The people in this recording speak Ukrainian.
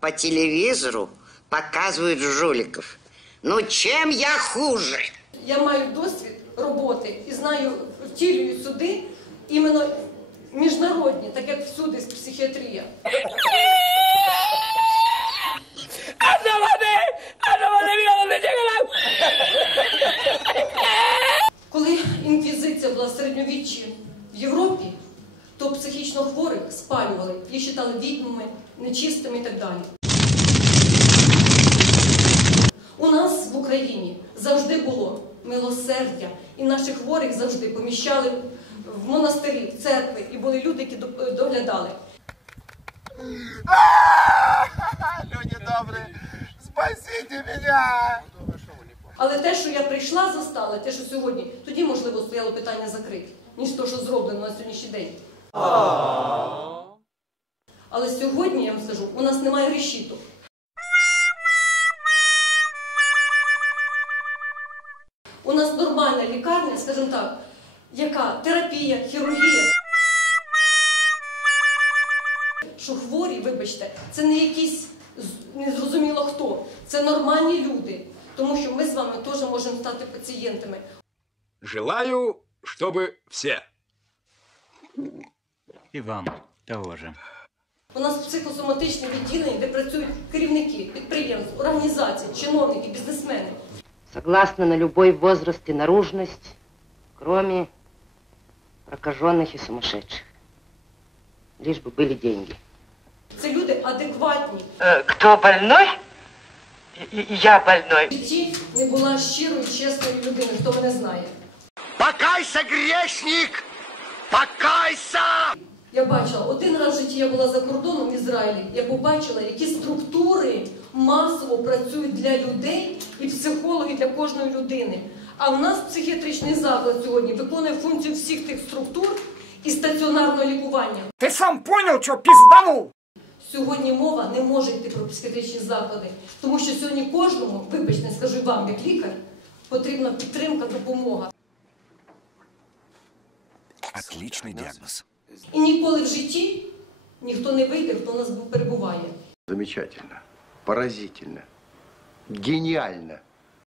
По телевизору показывают жуликов. Ну, чем я хуже? Я маю досвід роботи і знаю, втілюю суди іменно міжнародні, так як всюди психіатрія. Коли інквізиція була в середньовіччі в Європі, то психічно хворих спалювали, їх вважали відьмами, нечистими і так далі. У нас в Україні завжди було милосердя, і наших хворих завжди поміщали в монастирі, в церкви, і були люди, які доглядали. Люди добрые, спасите меня! Але те, що я прийшла, застала, те, що сьогодні, тоді, можливо, стояло питання закрити, ніж то, що зроблено на сьогоднішній день. Але сьогодні, я вам скажу, у нас немає решіток. У нас нормальна лікарня, скажімо так, яка терапія, хірургія. Що хворі, вибачте, це не якісь незрозуміло хто. Це нормальні люди. Тому що ми з вами теж можемо стати пацієнтами. Желаю, чтобы все. И вам того же. У нас психосоматичне відділення, де працюють керівники, підприємств, організацій, чиновники, бізнесмени. Согласна на любой возраст и наружность, кроме прокаженных и сумасшедших. Лишь бы были деньги. Це люди адекватні. кто больной? Я больной. В житті не була щирою, чесною людиною, хто мене знає. Покайся, грешник! Покайся! Я бачила, один раз в житті я була за кордоном в Ізраїлі, я побачила, які структури масово працюють для людей і психологи для кожної людини. А в нас психіатричний заклад сьогодні виконує функцію всіх тих структур і стаціонарного лікування. Ты сам понял, что пизданул? Сьогодні мова не може йти про психіатричні заклади, тому що сьогодні кожному, вибачте, скажу вам, як лікар, потрібна підтримка, допомога. Отличный диагноз. І ніколи в житті ніхто не вийде, хто нас перебуває. Замечательно, поразительно, гениально.